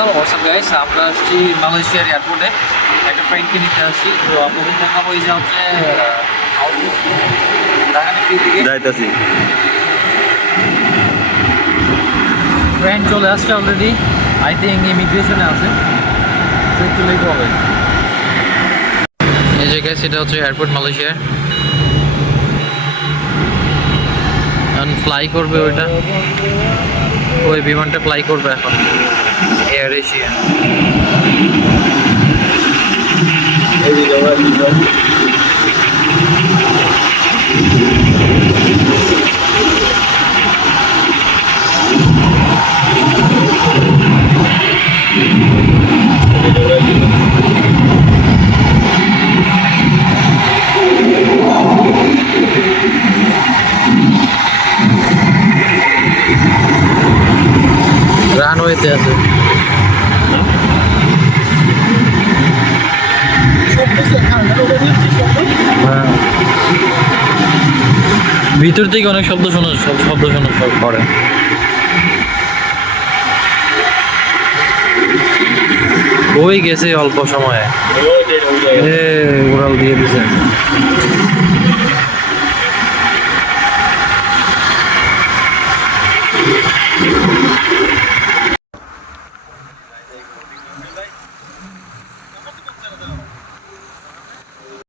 Hello WhatsApp guys, আমরা আসছি মালয়েশিয়ার এয়ারপোর্টে একটা ফ্রেন্ডকে নিতে আসছি। তো আপনাদের দেখাবো এই যে হচ্ছে ঢাকা দিকে যাইতাছি। ফ্রেন্ড চলে আসছে অলরেডি। আই থিঙ্ক ইমিগ্রেশনে আছে, তো একটু লেট হবে। এই যে গাইস, এটা হচ্ছে এয়ারপোর্ট মালয়েশিয়ার। এখন ফ্লাই করবে ওইটা, ওই বিমানটা ফ্লাই করবে এখন এয়ার এশিয়া। রানওয়েতে আছে। হ্যাঁ, ভিতর থেকে অনেক শব্দ শোনা পড়ে। ওই গেছে অল্প সময়ে, উড়াল দিয়ে দিছে।